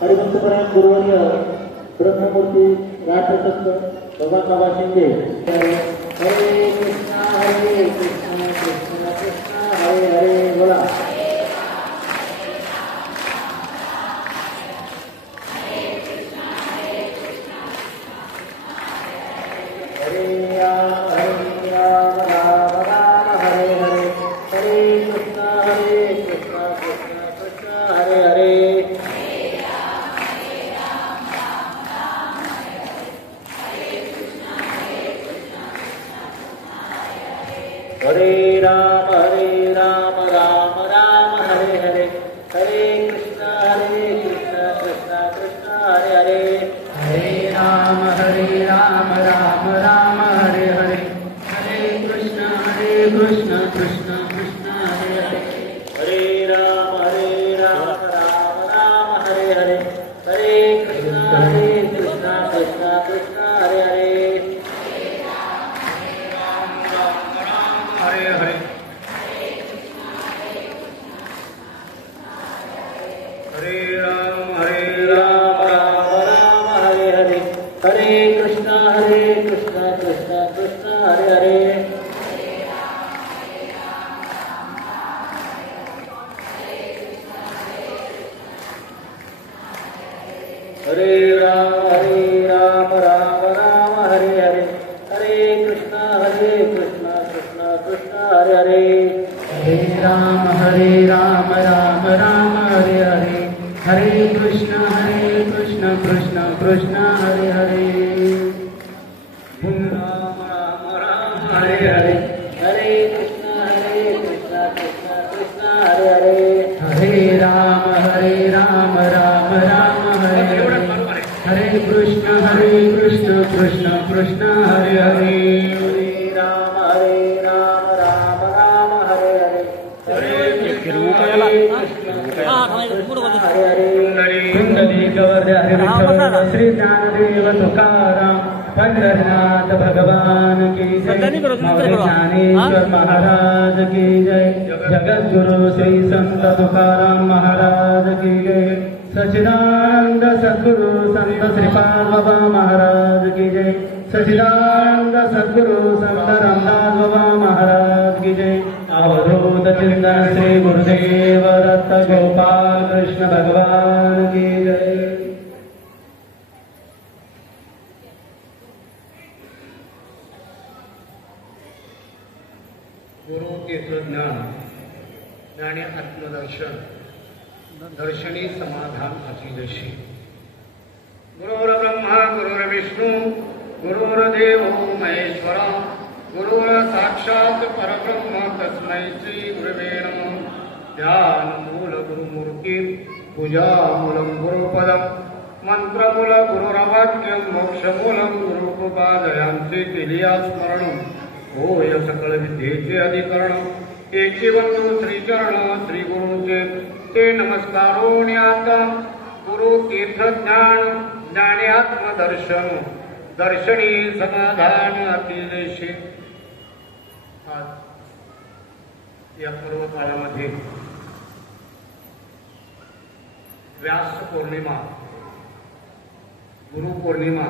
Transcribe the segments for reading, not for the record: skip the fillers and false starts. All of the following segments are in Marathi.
हरिभक्तपरायण गुरुवर्य ब्रह्ममूर्ती राष्ट्रसंत भगवान बाबा शिंदे हरे कृष्णा कृष्णा कृष्णा हरे हरे बोला हरे राम राम राम हरे हरे हरे कृष्णा कृष्णा कृष्णा हरे हरे हरे राम राम राम हरे हरे हरे कृष्णा कृष्णा कृष्णा हरे हरे हरे राम राम राम हरे हरे हरे कृष्ण कृष्ण कृष्ण हरे हरे हरे राम राम राम हरे हरे हरे कृष्णा कृष्णा कृष्णा हरे हरे हरे हरे हरे राम राम हरे हरे हरे कृष्णा कृष्णा हरे हरे हरे राम राम हरे हरे हरे कृष्णा कृष्णा हरे हरे हरे राम राम हरे हरे हरे कृष्ण कृष्ण कृष्ण हरे हरे राम हरे हरे हरे कृष्णा कृष्णा हरे हरे हरे राम राम हरे हरे हरे कृष्ण कृष्ण कृष्ण हरे हरे हरे राम राम हरे हरे हरे कृष्णा हरे हरे कुंडली गौर हरे विठ्ठल श्री ज्ञानदेव तुकाराम पंढरनाथ भगवान की जय माऊली ज्ञानेश्वर महाराज की जय जगद्गुरु श्री संत तुकाराम महाराज की जय सच्चिदानंद सद्गुरु संत श्रीपाद बाबा महाराज की जय सच्चिदानंद सद्गुरु संत रामदास बाबा महाराज की जय अवधूत चिंतन श्री गुरुदेव दत्त गोपाल कृष्ण भगवान की जय। गुरु तीर्थज्ञान आणि आत्मदर्शन दर्शनी समाधान अतिदशी गुरुर् ब्रह्मा गुरुर्विष्णू गुरुर्देव महेश्वर गुरुर् साक्षात् परब्रह्म तस्मै श्री गुरुवे नमः। ध्यान मूल गुरुमूर्ती पूजा मूलं गुरुपदं मंत्रमूल गुरुरवाक्यं मोक्षमूलं गुरुकृपादयांचे केलिया स्मरणं होय सकल विद्येचे अधिकरण एकी वंदू श्रीचरण श्री गुरुचे ते नमस्कारोण्यात गुरु तीर्थज्ञान ज्ञानात्मदर्शन दर्शनी समाधान अतिदेशी। आज या पर्व काळामध्ये व्यास पौर्णिमा गुरुपौर्णिमा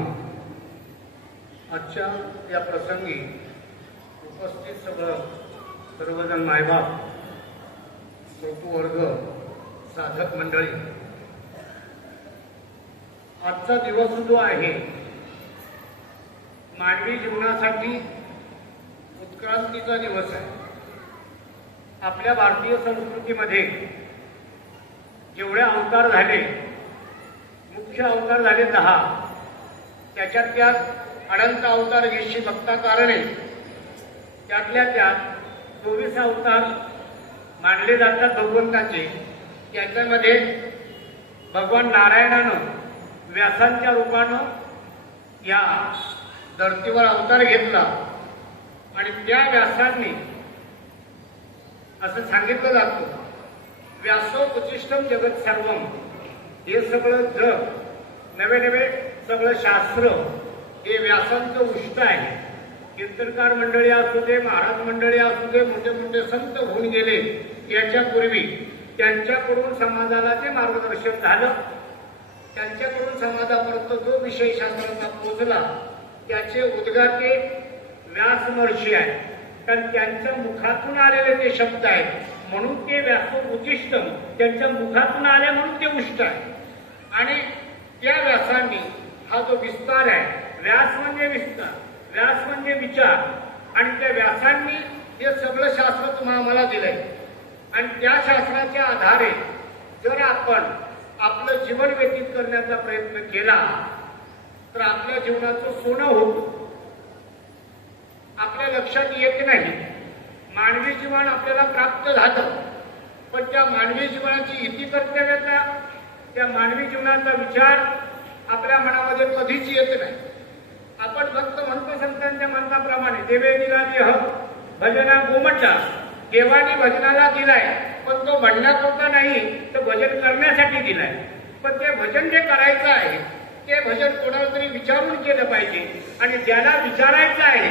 आजच्या या प्रसंगी उपस्थित सर्वजण मायबाप वर्ग साधक मंडळी आजचा दिवस जो आहे मानवी जीवनासाठी उत्क्रांतीचा दिवस आहे। आपल्या भारतीय संस्कृतीमध्ये जेवढे अवतार झाले मुख्य अवतार झाले 10 त्यात अनंत अवतार घेशी भक्ता कारणे त्यातल्या त्यात 24 अवतार मानले जातात भगवंताचे। त्याच्यामध्ये भगवान नारायणानं व्यासांच्या रूपानं या धर्तीवर अवतार घेतला आणि त्या व्यासांनी असं सांगितलं जातं व्यासोपचिष्टम जगत सर्वम हे सगळं जग नवे नवे सगळं शास्त्र हे व्यासांचं उष्ट आहे। कीर्तनकार मंडळी असू दे महाराज मंडळी असू दे मोठे मोठे संत होऊन गेले याच्यापूर्वी त्यांच्याकडून समाजाला जे मार्गदर्शन झालं त्यांच्याकडून समाजापर्यंत जो विषय शास्त्रांना पोहोचला त्याचे उद्गाते व्यास महर्षी आहे. कारण त्यांच्या मुखातून आलेले ते शब्द आहेत म्हणून ते व्यासोचिष्ट, त्यांच्या मुखातून आले म्हणून ते उष्ट आहे. आणि त्या व्यासांनी हा जो विस्तार आहे, व्यास म्हणजे विस्तार, व्यास म्हणजे विचार, आणि त्या व्यासांनी हे सगळं शास्त्र तुम्हाला आम्हाला दिलंय. आणि त्या शास्त्राच्या आधारे जर आपण आपलं जीवन व्यतीत करण्याचा प्रयत्न केला तर आपल्या जीवनाचं सोनं होतं. आपल्या लक्षात येत नाही मानवी जीवन आपल्याला प्राप्त झालं, पण त्या मानवी जीवनाची इतिकर्तव्यता, त्या मानवी जीवनाचा विचार आपल्या मनामध्ये कधीच येत नाही. आपण फक्त म्हणतो संतांच्या म्हणण्याप्रमाणे देवे दिला देह भजना गोमटा, देवाने भजनाला दिलाय पण तो म्हणण्याकरता नाही तर भजन करण्यासाठी दिलाय. पण ते भजन जे करायचं आहे ते भजन कोणाला तरी विचारून केलं पाहिजे. आणि ज्याला विचारायचं आहे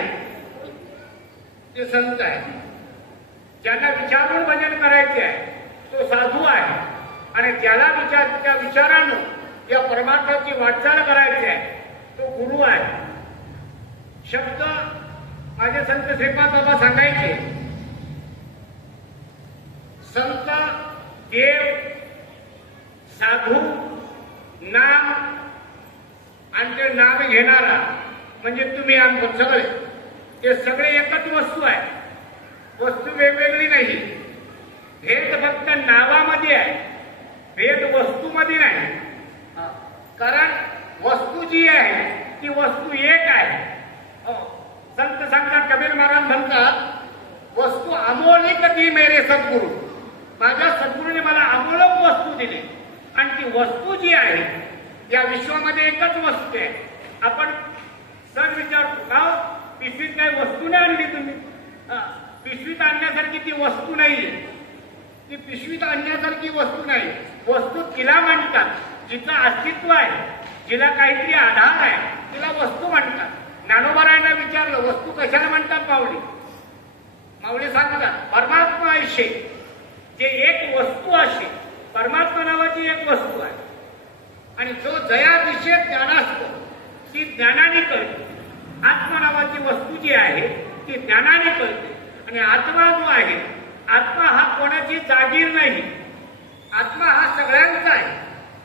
ते संत आहे. ज्यांना विचारून भजन करायचे आहे तो साधू आहे. आणि ज्याला त्या विचारानं या परमार्थाची वाटचाल करायची आहे तो गुरु आहे. शब्द माझे संत श्रीपाद बाबा सांगायचे, संत, देव, साधू, नाम आणि ते नाम घेणारा म्हणजे तुम्ही आमचं सगळे, ते सगळे एकच वस्तू आहे. वस्तू वेगवेगळी नाही. भेद फक्त नावामध्ये आहे, भेद वस्तूमध्ये नाही. कारण वस्तू जी आहे ती वस्तू एक आहे. संत सांगतात, कबीर महाराज म्हणतात, वस्तू अमोलिक दी मेरे सद्गुरु, माझ्या सद्गुरूने मला अमोलक वस्तू दिली. आणि ती वस्तू जी आहे या विश्वामध्ये एकच वस्तू आहे. आपण सर विचारतो का पिशवीत काही वस्तू नाही आणली तुम्ही? पिशवीत आणण्यासारखी ती वस्तू नाही. ती पिशवीत आणण्यासारखी वस्तू नाही. वस्तू तिला म्हणतात जिचं अस्तित्व आहे, जिला काहीतरी आधार आहे, तिला वस्तू म्हणतात. ज्ञानोबारायांना विचारलं वस्तू कशाला म्हणतात माऊली? माऊली सांगतात परमात्मा ऐशे, जे एक वस्तू असे, परमात्मा नावाची एक वस्तू आहे. आणि जो जया दिशेत ज्ञानास्तो ती ज्ञानाने कळते. आत्मा नावाची वस्तू जी आहे ती ज्ञानाने कळते. आणि आत्मा जो आहे, आत्मा हा कोणाची जागीर नाही. आत्मा हा सगळ्यांचा आहे.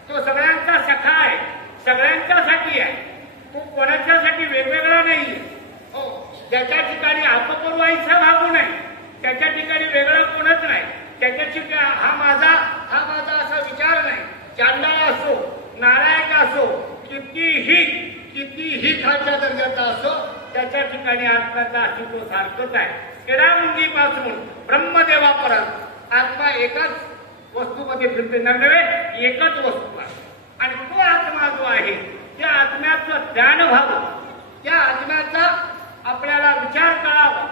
तो सगळ्यांचा सखा आहे, सगळ्यांच्यासाठी आहे. तो कोणाच्यासाठी वेगवेगळा नाही. हो, त्याच्या ठिकाणी अपपूर्वाईचा भागू नाही, त्याच्या ठिकाणी वेगळा कोणच नाही. त्याच्या ठिकाणी हा माझा असा विचार नाही. चांडाळ असो, नारायण असो, कितीही खालच्या दर्जाचा असो, त्याच्या ठिकाणी आत्म्याचा अस्तित्व सारखंच आहे. एडामुंगीपासून ब्रह्मदेवापर्यंत आत्मा एकाच वस्तूमध्ये फिरते नव्हे, एकच वस्तू आहे. आणि तो आत्मा जो आहे त्या आत्म्याचं ज्ञान व्हावं, त्या आत्म्याचा आपल्याला विचार करावा,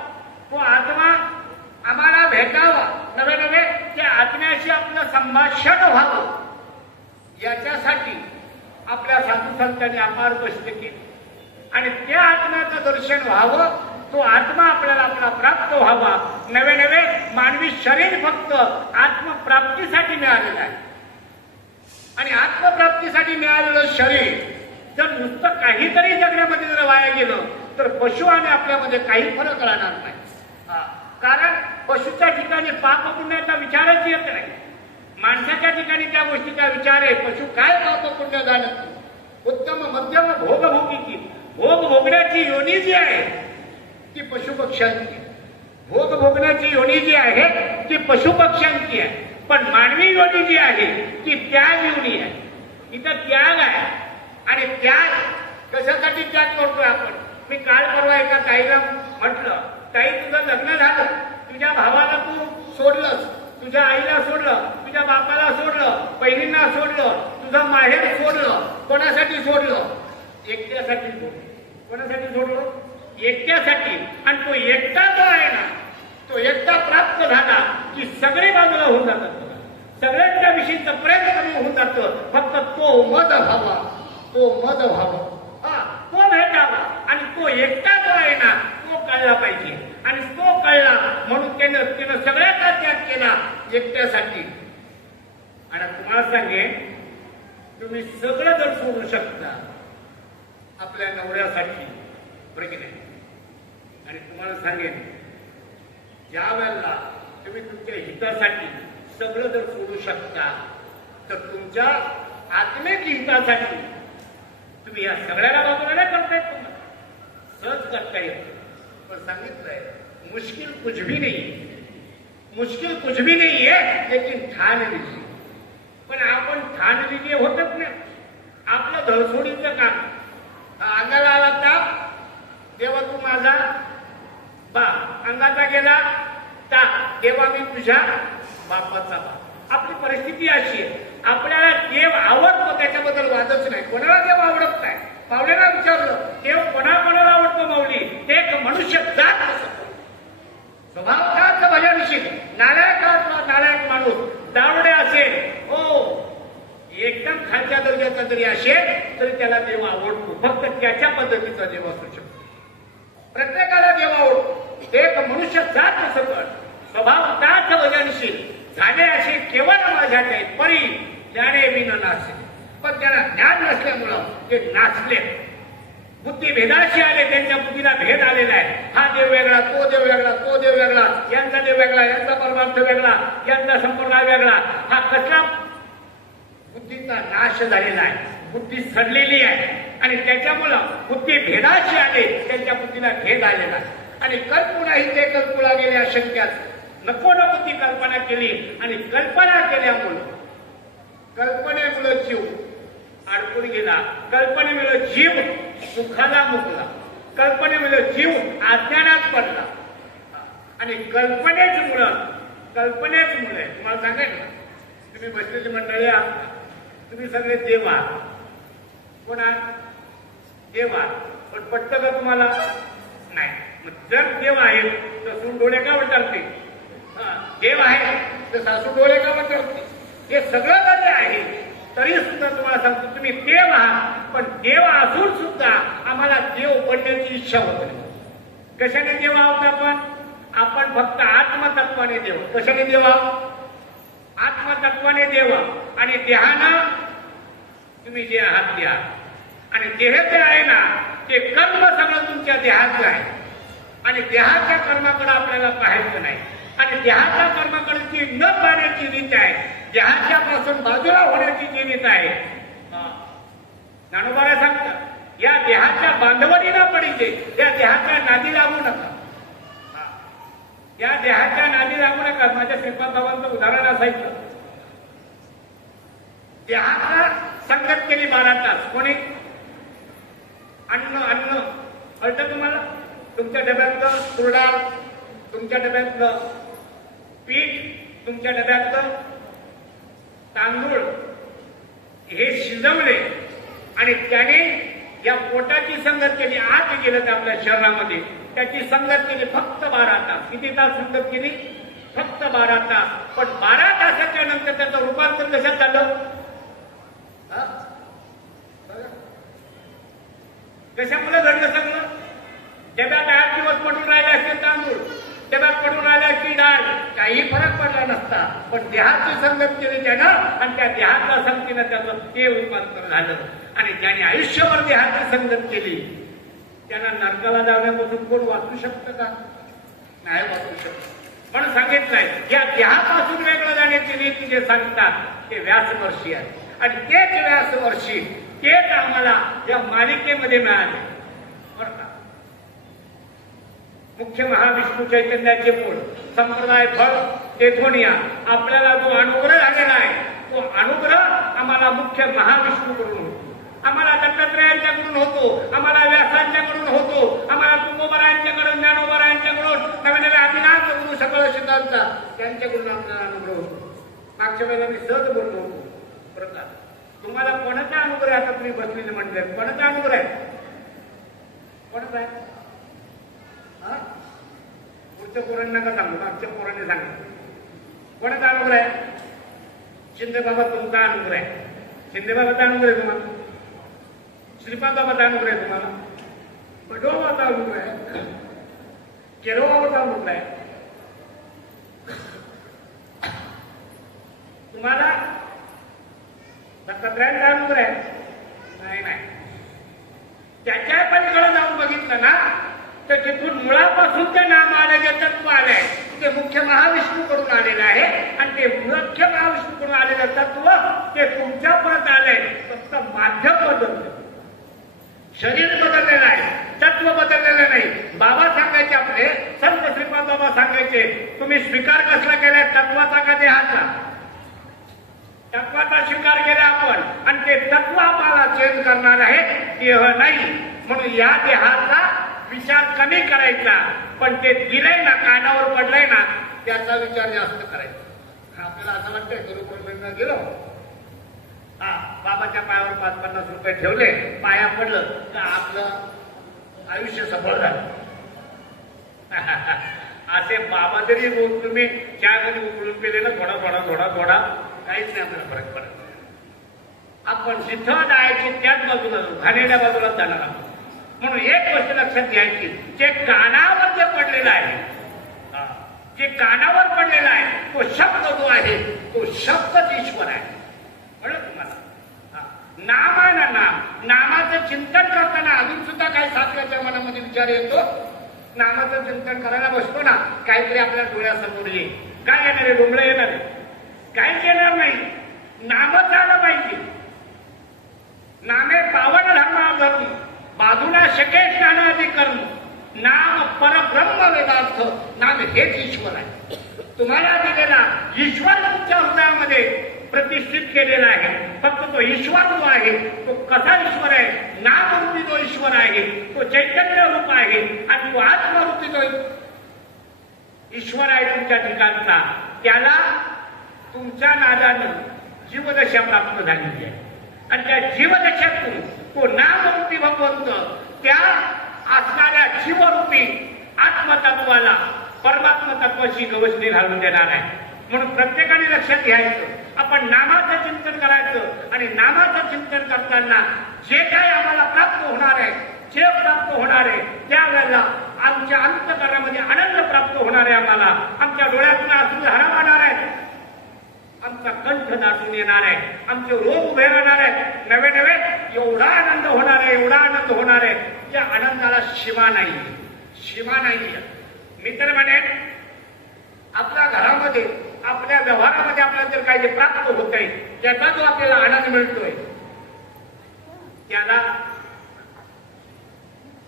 तो आत्मा आम्हाला भेटावा, नवे नवे त्या आत्म्याशी आपलं संभाषण व्हावं, याच्यासाठी आपल्या साधू संतांनी अपार कष्ट केले. आणि त्या आत्म्याचं दर्शन व्हावं, तो आत्मा आपल्याला आपला प्राप्त व्हावा. नवे नवे मानवी शरीर फक्त आत्मप्राप्तीसाठी मिळालेलं आहे. आणि आत्मप्राप्तीसाठी मिळालेलं शरीर जर नुसतं काहीतरी जगण्यामध्ये जर वाया गेलं तर पशु आणि आपल्यामध्ये काही फरक राहणार नाही. कारण पशुच्या ठिकाणी पाप पुण्याचा विचारच येत नाही. माणसाच्या ठिकाणी त्या गोष्टीचा विचार आहे. पशु काय पाप पुण्य जाणत. उत्तम मध्यम भोगभोगी, भोग भोगण्याची योनी जी आहे ती पशुपक्ष्यांची. भोग भोगण्याची योनी जी आहे ती पशुपक्ष्यांची आहे. पण मानवी योनी जी आहे ती त्याग योनी आहे. इथं त्याग आहे. आणि त्याग कशासाठी त्याग करतोय आपण? मी काल परवा एका ताईला म्हटलं, ताई तुझं लग्न झालं, तुझ्या भावाला तू सोडलंस, तुझ्या आईला सोडलं, तुझ्या बापाला सोडलं, बहिणींना सोडलं, तुझं माहेर सोडलं. कोणासाठी सोडलं? एकट्यासाठी सोडलं. कोणासाठी सोडलं? एकट्यासाठी. आणि तो एकटा जो आहे ना, तो एकटा प्राप्त झाला की सगळे बाजूला होऊन जातात. सगळ्यांच्या विषयीचं प्रेम कमी होऊन जातं. फक्त तो मद व्हावा, तो मद व्हावा, तो भेटावा. आणि तो एकटा जो आहे ना तो कळला पाहिजे. आणि तो कळला म्हणून त्यानं सगळ्याचा त्याग केला एकट्यासाठी. आणि तुम्हाला सांगेन, तुम्ही सगळं जर सोडू शकता आपल्या नवऱ्यासाठी, बरं की नाही? आणि तुम्हाला सांगेन, ज्या वेळेला तुम्ही तुमच्या हितासाठी सगळं जर सोडू शकता तर तुमच्या आत्मिक हितासाठी तुम्ही या सगळ्याला बाजूला नाही करता येत, तुम्हाला सहज करता येत. पण सांगितलंय मुश्किल कुछ भी नहीं, मुश्किल कुछ भी नहीं है, लेकिन ठान लीजिए. पण आपण ठान लीजिए होतच नाही. आपलं धडसोडीचं काम, अंगाला आला ताप, देवा तू माझा बाप, अंगाचा गेला ताप, देवा मी तुझ्या बापाचा बाप. आपली परिस्थिती अशी आहे, आपल्याला देव आवडतो त्याच्याबद्दल वादच नाही. कोणाला देव आवडत नाही? माऊलीला विचारलं, देव कोणाला आवडतो माऊली? ते एक मनुष्य जात स्वभावताच भजनशील, नालायक माणूस, दारुडे असेल, हो एकदम खालच्या दर्जाचा जरी असेल तरी त्याला देव आवडतो. फक्त त्याच्या पद्धतीचा देव असू शकतो. प्रत्येकाला देव आवडतो. एक मनुष्य जात सकट स्वभावताच भजनशील झाले असे केवळ माझ्यात आहेत, परी ज्ञाने बिन नाचले. पण त्यांना ज्ञान नसल्यामुळं ते नाचले, बुद्धी भेदाशी आले, त्यांच्या बुद्धीला भेद आलेला आहे. हा देव वेगळा, तो देव वेगळा, तो देव वेगळा, यांचा देव वेगळा, यांचा परमार्थ वेगळा, यांचा संप्रदाय वेगळा. हा कसला बुद्धीचा नाश झालेला आहे, बुद्धी सडलेली आहे. आणि त्याच्यामुळं बुद्धी भेदाशी आले, त्यांच्या बुद्धीला भेद आलेला आहे. आणि कल्पनाही ते कल्पना गेले अशक्यात, नको नको ती कल्पना केली. आणि कल्पना केल्यामुळं, कल्पनेमुळं जीव अडकून गेला, कल्पनेमुळे जीव सुखाला मुकला, कल्पनेमुळे जीव अज्ञानात पडला. आणि कल्पनेच मुळे तुम्हाला सांगायचं, तुम्ही बसलेली मंडळी आहात, तुम्ही सगळे देव आहात. कोण आहात? देव आहात. पण पटतं का तुम्हाला? नाही. मग जर देव आहे तर सून डोळे का वटारते? देव आहे तर सासू डोळे का वटारते? हे सगळं जरी आहे तरी सुद्धा तुम्हाला सांगतो, तुम्ही देव आहात. पण देव असून सुद्धा आम्हाला देव बनण्याची इच्छा होत नाही. कशाने देव आहोत आपण फक्त आत्मतत्वाने देव. कशाने देव आहोत? आत्मतत्वाने देव. आणि देहानं तुम्ही जे आहात द्या. आणि देह जे आहे ना, ते कर्म सगळं तुमच्या देहाचं आहे. आणि देहाच्या कर्माकडे आपल्याला पाहायचं नाही. आणि देहाच्या कर्माकडे न पाहण्याची रीत आहे, देहाच्या पासून बाजूला होण्याची जी रीत आहे. ज्ञानोबाला सांगतात, या देहाच्या बांधवडीला पडिते, या देहाच्या नादी लागू नका. या देहाच्या नादी लागू नका. माझ्या श्रीपाद बाबांचं उदाहरण असायचं, देहाचा संगत केली 12 तास. कोणी? अन्न कळतं तुम्हाला? तुमच्या डब्यातलं तुरडाळ, तुमच्या डब्यातलं पीठ, तुमच्या डब्यातलं तांदूळ हे शिजवले आणि त्याने या पोटाची संगत केली, आत गेलं ते आपल्या शरीरामध्ये, त्याची संगत केली फक्त 12 तास. किती तास संगत केली? फक्त 12 तास. पण 12 तासाच्या नंतर त्याचं रूपांतर कशात झालं? कशामुळे घडलं सगळं? डब्यात 8 दिवस पडून राहिले असते तांदूळ, डब्यात पडून राहिले असती डाळ, काही फरक पडला नसता. पण देहाची संगत केली त्यानं, आणि त्या देहाच्या संगतीनं त्याचं ते रूपांतर झालं. आणि ज्याने आयुष्यभर देहाची संगत केली त्यांना नरकाला जाण्यापासून कोण वाचू शकतं का? नाही वाचू शकत. म्हणून सांगितलंय, या देहापासून वेगळं जाण्याची रीती जे सांगतात ते व्यासवर्षी आहे. आणि तेच व्यासवर्षी तेच आम्हाला या मालिकेमध्ये मिळाले. बरं का? मुख्य महाविष्णू चैतन्याचे मूळ संप्रदाय फळ तेथून या आपल्याला जो अनुग्रह झालेला आहे, तो अनुग्रह आम्हाला मुख्य महाविष्णूकडून होतो, आम्हाला दत्तात्रयांच्याकडून होतो, आम्हाला व्यासांच्याकडून होतो, आम्हाला तुकोबरायांच्याकडून, ज्ञानोबरायांच्याकडून, नव्या नव्या अभिनाथ गुरु सकळ सिद्धांचा त्यांच्याकडून आपल्याला अनुग्रह होतो. मागच्या वेळेला मी सहज बोललो होतो. बरं का? तुम्हाला कोणाचा अनुग्रह? आता तुम्ही बसलेले म्हणले, कोणाचा अनुग्रह आहे? कोणाचा आहे? पुढच्या पोरांना का सांगू, मागच्या पोरांनी सांगितलं. कोणाचा अनुग्रह आहे? शिंदे बाबा तुमचा अनुग्रह आहे. शिंदे बाबाचा अनुग्रह आहे तुम्हाला, श्रीपाद बाबाचा अनुग्रह आहे तुम्हाला, बडोबाचा अनुग्रह आहे, केरोबाबाचा अनुग्रह आहे. तुम्हाला दत्तात्रयांचा अनुग्रह आहे? नाही. त्याच्या पलीकडे जाऊन बघितलं ना तर तिथून मुळापासून ते नाम आले, जे तत्व आलंय ते मुख्य महाविष्णूकडून आलेलं आहे आणि ते मुख्य महाविष्णूकडून आलेलं तत्व ते तुमच्यापर्यंत आलंय. फक्त माध्यम बदललं, शरीर बदललेलं आहे, तत्व बदललेलं नाही. बाबा सांगायचे, आपले संत श्रीपाद बाबा सांगायचे, तुम्ही स्वीकार कसला केलाय, तत्वाचा का देहाचा? तत्वाचा स्वीकार केला आपण आणि ते तत्व आम्हाला चेंज करणार आहे, देह नाही. म्हणून या देहाचा विचार कमी करायचा, पण ते दिलंय ना, कानावर पडलंय ना, त्याचा विचार जास्त करायचा. आपल्याला असं वाटतंय गुरुपौर्णिमेला गेलो, बाबाच्या पायावर 5-50 रुपये ठेवले, पाया पडलं तर आपलं आयुष्य सफळ झालं. असे बाबा जरी तुम्ही चहामध्ये उकळून पेले ना, थोडा काहीच नाही आपल्याला फरक पडत. आपण जिथं जायची त्याच बाजूला जाऊ, घाणेरड्या बाजूला जाणार आहोत. म्हणून एक गोष्ट लक्षात घ्यायची, जे कानावर जे पडलेलं आहे, जे कानावर पडलेला आहे तो शब्द जो आहे तो शब्दच ईश्वर आहे. कळलं तुम्हाला? नाम आहे ना, नामाचं चिंतन करताना अजून सुद्धा काही साधकाच्या मनामध्ये विचार येतो. नामाचं चिंतन करायला बसतो ना, काहीतरी आपल्या डोळ्यासमोर येईल. काय येणार आहे? डोंगळं येणार आहे? काहीच येणार नाही. नामच आलं पाहिजे. नामे पावन धर्म बाजूला शके स्नानादी कर्म. नाम परब्रह्म वेदार्थ. नाम हेच ईश्वर आहे. तुम्हाला दिलेला ईश्वर तुमच्या हृदयामध्ये प्रतिष्ठित केलेला आहे. फक्त तो ईश्वर जो आहे तो कसा ईश्वर आहे? नामरूपी जो ईश्वर आहे तो चैतन्य रूप आहे आणि तो आत्मरूपी जो ईश्वर आहे तुमच्या ठिकाणचा, त्याला तुमच्या नादानं जीवदशा प्राप्त झालेली आहे. आणि त्या जीवदशातून तो नामरूपी भगवंत त्या असणाऱ्या जीवरूपी आत्मतत्वाला परमात्म तत्वाशी गवसणी घालून देणार आहे. म्हणून प्रत्येकाने लक्षात घ्यायचं, आपण नामाचं चिंतन करायचं आणि नामाचं चिंतन करताना जे काही आम्हाला प्राप्त होणार आहे, जे प्राप्त होणार आहे त्यावेळेला आमच्या अंतःकरणामध्ये आनंद प्राप्त होणार आहे. आम्हाला आमच्या डोळ्यातून अश्रुधारा वाहणार आहे, आमचा कंठ दाटून येणार आहे, आमचे रोग उभे राहणार आहे. नवे एवढा आनंद होणार आहे, एवढा आनंद होणार आहे, या आनंदाला सीमा नाही, सीमा नाही. मी तर म्हणेन, आपल्या घरामध्ये आपल्या व्यवहारामध्ये आपल्याला जर काही प्राप्त होत आहे त्याचा जो आपल्याला आनंद मिळतोय त्याला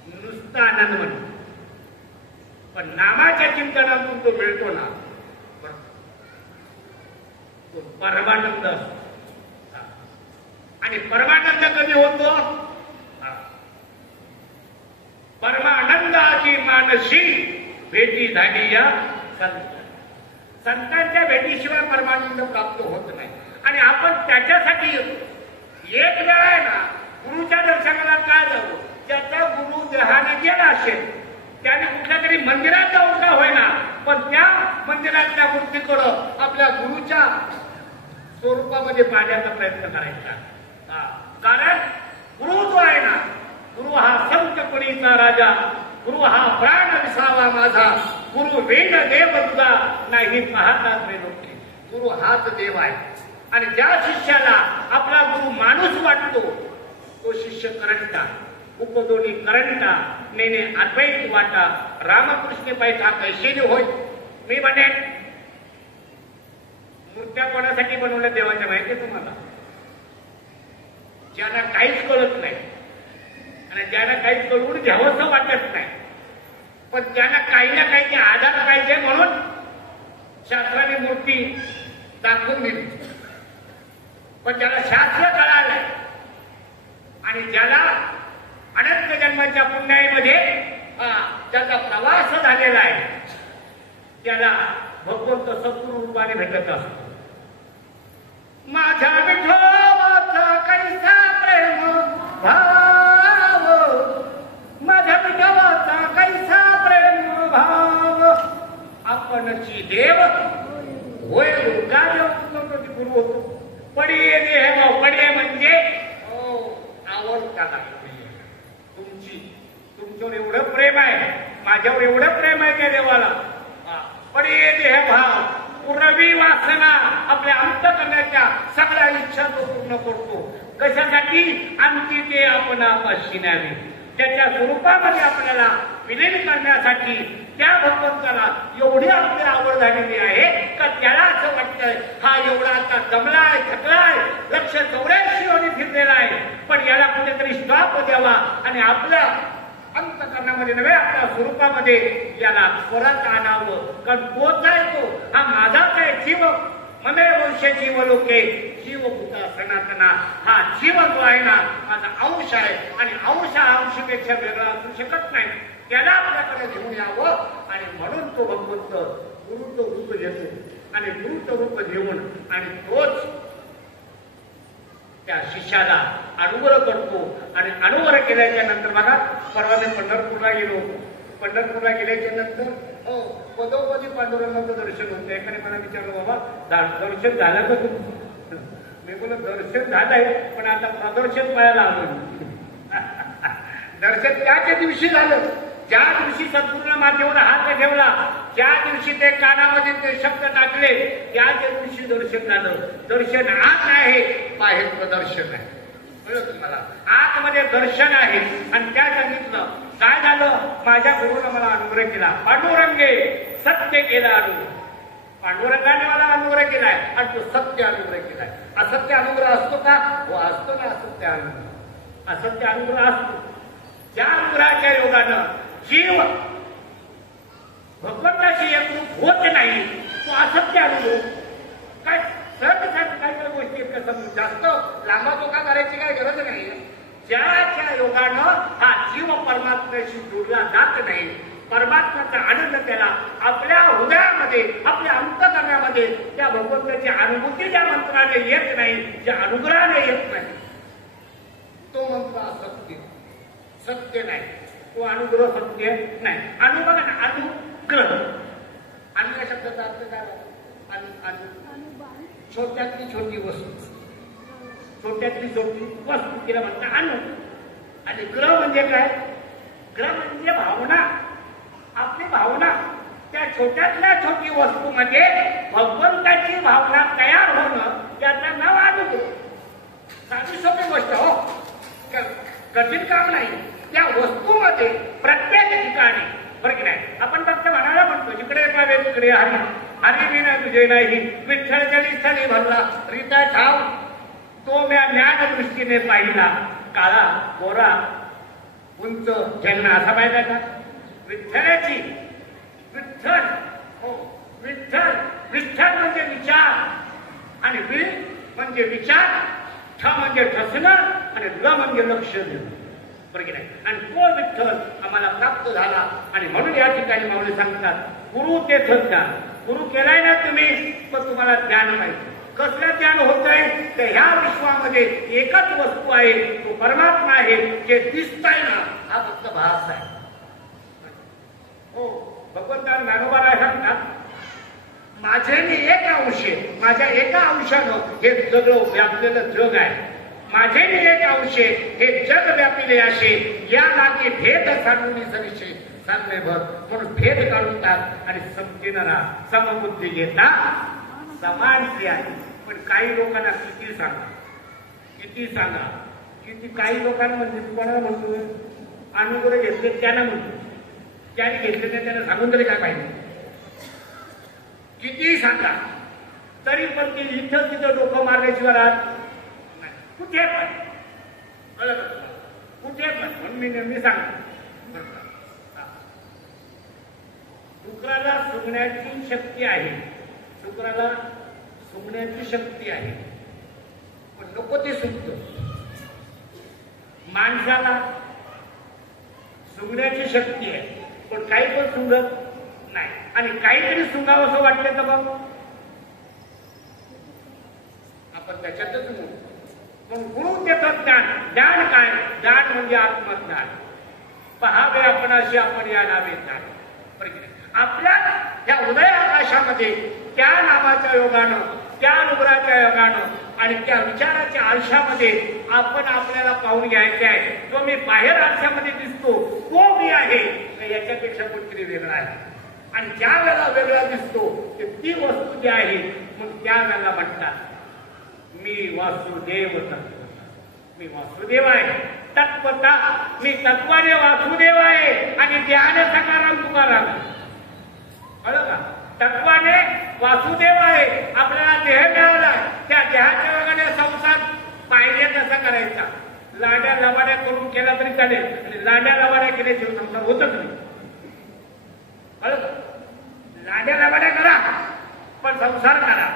नुसता आनंद म्हणतो. पण नामाच्या चिंतनातून तो मिळतो ना, तो परमानंद असतो. आणि परमानंद कधी होतो? परमानंदाची मानसी भेटी झाली या संतांच्या भेटीशिवाय परमानंद प्राप्त होत नाही. आणि आपण त्याच्यासाठी येतो. एक वेळ आहे ना, गुरुच्या दर्शनाला काय जाऊ, ज्याचा गुरु देहाने गेला असेल त्याने कुठल्या तरी मंदिरात जाऊन का होईना, पण त्या मंदिरातल्या मूर्तीकडं आपल्या गुरुच्या स्वरूपामध्ये पाहण्याचा प्रयत्न करायचा. कारण गुरु जो आहे ना, गुरु हा संत कोणीचा राजा, गुरु हा प्राण विसावा माझा, गुरु वेद देव तुझा नाही पाहता लोके. गुरु हाच देव आहे. आणि ज्या शिष्याला आपला गुरु माणूस वाटतो तो शिष्य करंटा, उपदोनी करंटा, नेने अद्वैत वाटा, रामकृष्ण पैठा कैसेने होय. मी म्हणेन, मूर्त्या कोणासाठी बनवल्या देवाच्या माहिती तुम्हाला? ज्यांना काहीच कळत नाही आणि ज्यांना काहीच कळवून घ्यावंसं वाटत नाही, पण त्यांना काही ना काही आधार पाहिजे म्हणून शास्त्राने मूर्ती दाखवून दिली. पण ज्याला शास्त्र कळालंय आणि ज्याला अनंत जन्माच्या पुण्याईमध्ये ज्याचा प्रवास झालेला आहे त्याला भगवंत सद्गुरु रूपाने भेटत असतो. माझ्या विठोबाचा कैसा प्रेम भाव, माझ्या विठोबाचा कैसा प्रेम भाव, आपणची देव होय कार्य गुरु होतो. पडिये देह भाव, पडिये म्हणजे आवडता तुमच्यावर एवढं प्रेम आहे, माझ्यावर एवढं प्रेम आहे त्या देवाला. पडिये देह भाव पूर्वी वासना आपल्या अंतकरणाच्या सगळ्या इच्छा तो पूर्ण करतो. कशासाठी? आणखी ते आपण आपाशी न्यावे, त्याच्या स्वरूपामध्ये आपल्याला विलीन करण्यासाठी. त्या भगवंताला एवढी आपली आवड झालेली आहे का त्याला असं वाटतंय हा एवढा आता दमलाय, थकलाय, 184 योनी फिरलेला आहे, पण याला कुठेतरी स्टॉप द्यावा आणि आपल्या अंतकरणामध्ये नव्हे आपल्या स्वरूपामध्ये याला परत आणावं. कारण तोच आहे तो, हा माझाच आहे जीव. ममे वंश जीव लोके जीवभूता सनातना. हा जीव जो आहे ना माझा अंश आहे आणि अंश हा अंशपेक्षा वेगळा असू शकत नाही. त्याला आपल्याकडे घेऊन यावं आणि म्हणून तो भगवंत गुरुचं रूप घेतो आणि गुरुचं रूप घेऊन आणि तोच त्या शिष्याला अनुग्रह करतो. आणि अनुग्रह केल्याच्या नंतर बघा, परवा मी पंढरपूरला गेलो. पंढरपूरला गेल्याच्या नंतर पदोपदी पांडुरंगाचं दर्शन होतं. एकाने मला विचारलं, बाबा दर्शन झालं का तुमचं? मी बोललो दर्शन झालंय, पण आता प्रदर्शन पाहायला आलो. दर्शन त्याच्या दिवशी झालं ज्या दिवशी सद्गुरूला माथेवर हात ठेवला, ज्या दिवशी ते कानामध्ये ते शब्द टाकले, त्याच दिवशी दर्शन झालं. दर्शन आत आहे, बाहेर प्रदर्शन आहे. कळलं तुम्हाला? आतमध्ये दर्शन आहे. आणि त्या सांगितलं काय झालं, माझ्या गुरुनं मला अनुग्रह केला. पांडुरंगे सत्य केला अनुग्रह. पांडुरंगाने मला अनुग्रह केलाय आणि तो सत्य अनुग्रह केलाय. असत्य अनुग्रह असतो का? हो असतो ना असत्य अनुग्रह. असत्य अनुग्रह असतो. ज्या अनुग्रहाच्या योगानं जीव भगवंताशी एकरूप होत नाही तो असत्य अनुभव. काय सहज काय काय गोष्टी कसं जास्त लांबा चोखा करायची काय गरज नाही. ज्याच्या योगानं हा जीव परमात्म्याशी जोडला जात नाही, परमात्म्याचा आनंद त्याला आपल्या हृदयामध्ये आपल्या अंतकरणामध्ये त्या भगवंताची अनुभूती ज्या मंत्राने येत नाही, ज्या अनुग्रहाने येत नाही, तो मंत्र असत्य. सत्य नाही तो अनुग्रह. सत्य नाही. अनुभव ना अनुग्रह. अनु या शब्दाचा अर्थ काय? छोट्यातली छोटी वस्तू. छोट्यातली छोटी वस्तू तिला म्हणतात अनु. आणि ग्रह म्हणजे काय? ग्रह म्हणजे भावना. आपली भावना त्या छोट्यातल्या छोटी वस्तूमध्ये भगवंताची भावना तयार होणं त्याचं नाव अनुभव. साधी सोपी गोष्ट हो, कठीण काम नाही. त्या वस्तूमध्ये प्रत्येक ठिकाणी फरक नाही. आपण फक्त म्हणायला म्हणतो जिकडे पावे तिकडे हरी, हरी विना तुझे नाही, विठ्ठल जडी स्थळी भरला रीता ठाव, तो म्या ज्ञान दृष्टीने पाहिला, काळा गोरा उंच ज्यांना असा पाहिला का? विठ्ठलाची विठ्ठल. हो विठ्ठल. विठ्ठल म्हणजे विचार आणि वि म्हणजे विचार, ठ म्हणजे ठसणं आणि ल म्हणजे लक्ष देणं. बरोबर नाही? आणि तो विठ्ठल आम्हाला प्राप्त झाला. आणि म्हणून या ठिकाणी माऊली सांगतात गुरु तेथ ज्ञान. गुरु केलाय ना तुम्ही, पण तुम्हाला ज्ञान पाहिजे. कसलं ज्ञान होत आहे? तर ह्या विश्वामध्ये एकच वस्तू आहे, तो परमात्मा आहे. जे दिसताय ना हा फक्त भास आहे. हो भगवंता ज्ञानोबाला सांगतात माझे मी एक अंश आहे, माझ्या एका अंशानं हे सगळं व्यापलेलं जग आहे. माझे मी एक अंश हे जग व्यापिले असे, या लागे भेद सांगून सविषय सांगणे भर. म्हणून भेद काढून टाक आणि समजेन राहा. समबुद्धी घेता समान आहे. पण काही लोकांना किती सांगा, किती सांगा, किती काही लोकांना म्हणजे कोणाला म्हणतो अनुग्रह घेतले त्यांना म्हणतो, ज्याने घेतले नाही त्यांना सांगून तरी काय पाहिजे. किती सांगा तरी पण ते इथं तिथं डोकं मारल्याशिवाय राहत नाही. कुठे पण कळलं का तुम्हाला? कुठे पण. म्हणून मी नेहमी सांगतो डुकराला सुंगण्याची शक्ती आहे, डुकराला सुंगण्याची शक्ती आहे, पण नको ते सुंगत. माणसाला सुंगण्याची शक्ती आहे, पण काही पण सुंगत नाही. आणि काहीतरी सुंगावं असं वाटलं तर मग आपण त्याच्यातच म्हणू. पण गुरु देतात ज्ञान. ज्ञान काय? ज्ञान म्हणजे आत्मज्ञान. पहावे आपण अशी आपण या नावे ज्ञान. आपल्या या हृदय आकाशामध्ये त्या नामाच्या योगानं, त्या अनुग्रहाच्या योगानं आणि त्या विचाराच्या आरशामध्ये आपण आपल्याला पाहून घ्यायचे आहे. जो मी बाहेर आरशामध्ये दिसतो तो मी आहे, याच्यापेक्षा कोणतरी वेगळा आहे. आणि ज्या वेळेला वेगळा दिसतो ते ती वस्तू जी आहे मग त्या वेळेला म्हणतात मी वासुदेव तत्वता, मी वासुदेव आहे तत्वता, मी तत्वाने वासुदेव आहे आणि देहाने सकाराम तुकाराम. कळलं का? तत्वाने वासुदेव आहे, आपल्याला देह मिळाला, त्या देहाच्या वेगाने संसार पाहिजे तसा करायचा. लाड्या लवाड्या करून केला तरी चालेल आणि लाड्या लवाड्या केल्याशिवाय संसार होतच नाही. लाड्या लवाड्या करा पण संसार करा.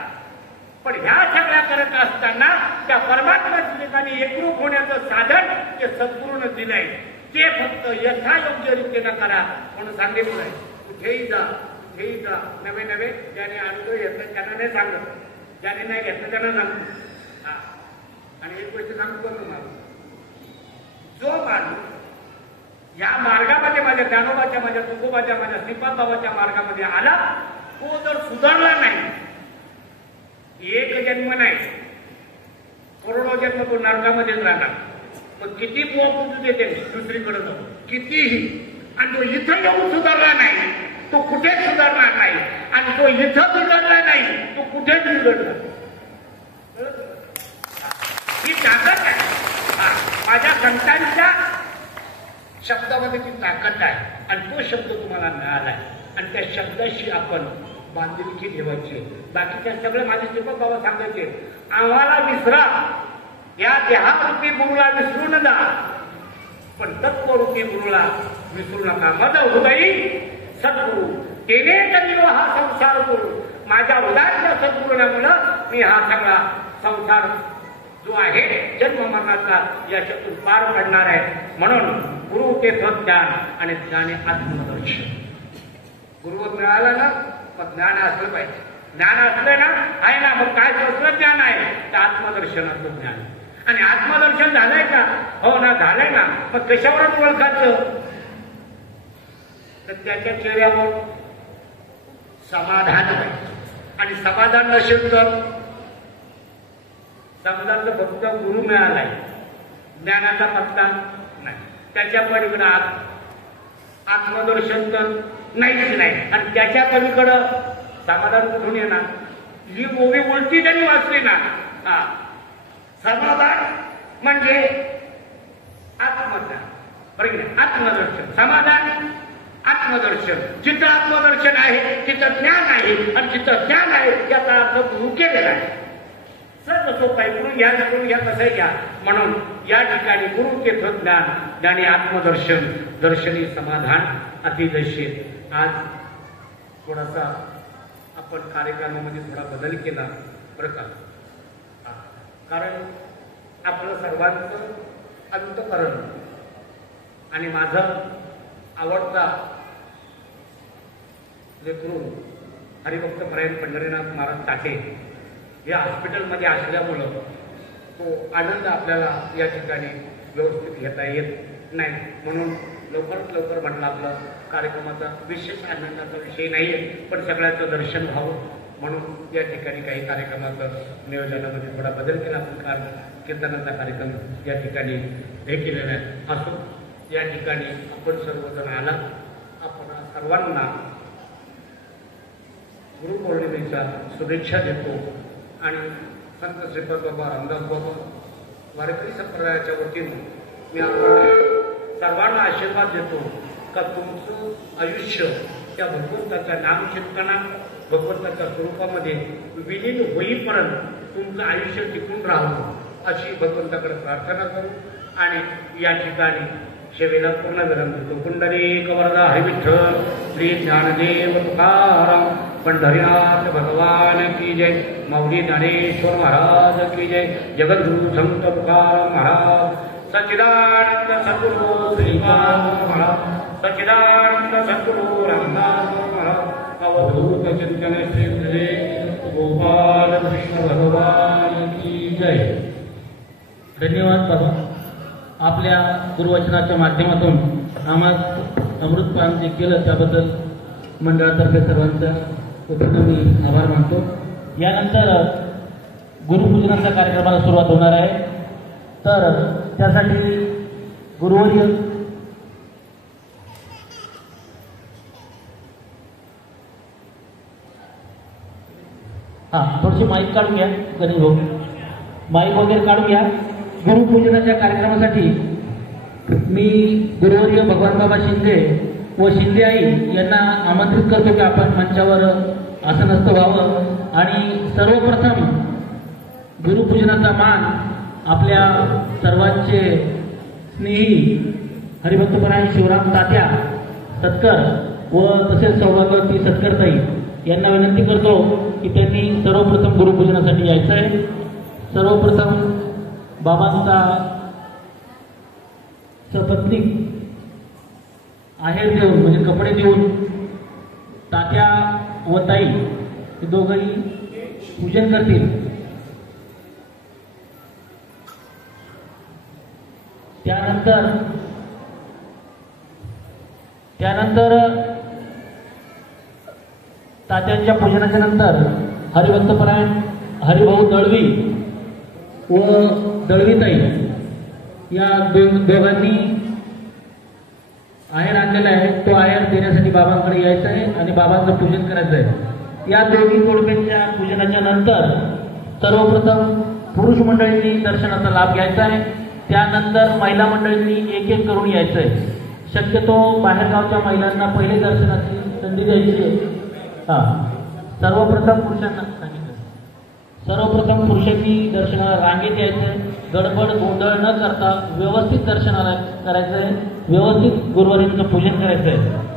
पण ह्या सगळ्या करत असताना त्या परमात्म्याच्या ठिकाणी एकरूप होण्याचं साधन ते सद्गुरूनं दिलंय. ते फक्त यथायोग्य रीतीनं करा म्हणून सांगितलं आहे. कुठेही जा, कुठेही जा, नवे नवे ज्याने अनुभव घेतलं त्यांना नाही सांगत, ज्याने नाही घेतलं त्यांना सांगतो. हा, आणि एक गोष्ट सांगतो तुम्हाला, जो माणूस या मार्गामध्ये माझ्या ज्ञानोबाच्या, माझ्या तुकोबाच्या, माझ्या श्रीपादबाबाच्या मार्गामध्ये आला, तो जर सुधारला नाही, एक जन्म नाही करोडो जन्म तो नरकामध्येच राहणार. पण किती पोहा पुजू देते दुसरीकडे जाऊ, कितीही, आणि तो इथं येऊन सुधारला नाही तो कुठेच सुधारणार नाही, आणि तो इथं बिघडला नाही तो कुठेच बिघडणार. ही ताकद आहे. माझ्या संतांच्या शब्दामध्ये ती ताकद आहे आणि तो शब्द तुम्हाला मिळाला आहे आणि त्या शब्दाशी आपण बांधिलकी ठेवायची. बाकीच्या सगळं माझे श्रीपाद बाबा सांगायचे, आम्हाला विसरा, या देहारूपी गुरुला विसरू नका, पण तत्वरूपी गुरुला विसरू नका. माझा हृदयी सद्गुरू तेने तरी हा संसार गुरु, माझ्या हृदयाच्या सद्गुरूमुळं मी हा सगळा संसार जो आहे जन्म मरणाचा याच्यातून पार पडणार आहे. म्हणून गुरु ते ज्ञान आणि ज्ञाने आत्मदर्शन. गुरु मिळाला ना मग ज्ञान असलं पाहिजे. ज्ञान असलं ना आहे ना, मग काय कसलं ज्ञान आहे तर आत्मदर्शनाचं ज्ञान. आणि आत्मदर्शन झालंय का? हो ना, झालंय ना. मग कशावरच ओळखायचं तर त्याच्या चेहऱ्यावर समाधान पाहिजे. आणि समाधान नसेल तर समाधान फक्त गुरु मिळालाय, ज्ञानाचा पत्ता नाही, त्याच्या पलीकडे आत्मदर्शन तर नाहीच नाही. आणि त्याच्या पलीकडं समाधान कुठून येणार? ही ओवी उलटी जरी वाचली ना, समाधान म्हणजे आत्मज्ञान, बरोबर नाही? आत्मदर्शन, समाधान, आत्मदर्शन. जिथं आत्मदर्शन आहे तिथं ज्ञान आहे, आणि जिथं ज्ञान आहे याचा अर्थ गुरु केलेला आहे. सर्व सोपं आहे. करून घ्या कसंही घ्या. म्हणून या ठिकाणी गुरु ते ज्ञान, ज्ञानी आत्मदर्शन, दर्शनी समाधान, अतिदर्शित. आज थोडासा आपण कार्यक्रमामध्ये थोडा बदल केला बरं का, कारण आपलं सर्वांचं अंतःकरण आणि माझं आवडता लेकरू हरिभक्त परायण पंढरीनाथ महाराज ताटे या हॉस्पिटलमध्ये असल्यामुळं तो आनंद आपल्याला या ठिकाणी व्यवस्थित घेता येत नाही. म्हणून लवकरात लवकर म्हटलं आपलं कार्यक्रमाचा विशेष आनंदाचा विषय नाही आहे, पण सगळ्याचं दर्शन व्हावं म्हणून या ठिकाणी काही कार्यक्रमाचं नियोजनामध्ये थोडा बदल केला. आपण काल कीर्तनाचा कार्यक्रम या ठिकाणी हे केलेला आहे. असो, या ठिकाणी आपण सर्वजण आला. आपण सर्वांना गुरुपौर्णिमेच्या शुभेच्छा देतो आणि संत श्रीपाद बाबा, रामदास बाबा, वारकरी संप्रदायाच्या वतीनं मी आपण सर्वांना आशीर्वाद देतो का तुमचं आयुष्य त्या भगवंताच्या नामचिंतनात, भगवंताच्या स्वरूपामध्ये विलीन होईपर्यंत तुमचं आयुष्य टिकून राहावं अशी भगवंताकडे प्रार्थना करू. आणि या ठिकाणी सेवेला पूर्ण विराम देतो. पुंडरीक वरदा हरिविठ्ठल श्री ज्ञानदेव तुकाराम पंढरीनाथ भगवान की जय. माऊली ज्ञानेश्वर महाराज की जय. जगद्गुरु संत तुकाराम महाराज, सच्चिदानंद सद्गुरु श्रीपाद महाराज, सच्चिदानंद सद्गुरु रामदास महाराज, अवधूत चिंतन श्री गोपाल कृष्ण भगवान की जय. धन्यवाद बाबा. आपल्या गुरुवचनाच्या माध्यमातून आम्हाला अमृतपान जे केलं त्याबद्दल मंडळातर्फे सर्वांचा वतीनं मी आभार मानतो. यानंतर गुरुपूजनाच्या कार्यक्रमाला सुरुवात होणार आहे. तर त्यासाठी गुरुवर्य थोडीशी माईक काढून घ्या गणेश भाऊ, माईक वगैरे काढून घ्या. गुरुपूजनाच्या कार्यक्रमासाठी मी गुरुवर्य भगवान बाबा शिंदे व शिंदे आई यांना आमंत्रित करतो की आपण मंचावर आसनस्थ व्हावं आणि सर्वप्रथम गुरुपूजनाचा मान आपल्या सर्वांचे स्नेही हरिभक्तपरायण शिवराम तात्या सत्कर व तसेच सौभाग्यवती सत्करताई यांना विनंती करतो की त्यांनी सर्वप्रथम गुरुपूजनासाठी यायचं आहे. सर्वप्रथम बाबांचा सपत्नीक आहेर देऊन म्हणजे कपडे देऊन तात्या व ताई हे दोघंही पूजन करतील. त्यानंतर तात्यांच्या पूजनाच्या नंतर हरिभक्तपरायण हरिभाऊ दळवी व दळवीताई या दोघांनी आहेर आणलेला आहे. तो आहेर देण्यासाठी बाबांकडे यायचा आहे आणि बाबांचं पूजन करायचं आहे. या दोन्ही जोडप्यांच्या पूजनाच्या नंतर सर्वप्रथम पुरुष मंडळींनी दर्शनाचा लाभ घ्यायचा आहे. त्यानंतर महिला मंडळींनी एक एक करून यायचं आहे. शक्यतो बाहेरगावच्या महिलांना पहिले दर्शनाची संधी द्यायची आहे. सर्वप्रथम पुरुषांनी दर्शनाला रांगेत यायचं आहे. गडबड गोंधळ न करता व्यवस्थित दर्शनाला करायचं आहे. व्यवस्थित गुरुवारींचं पूजन करायचं आहे.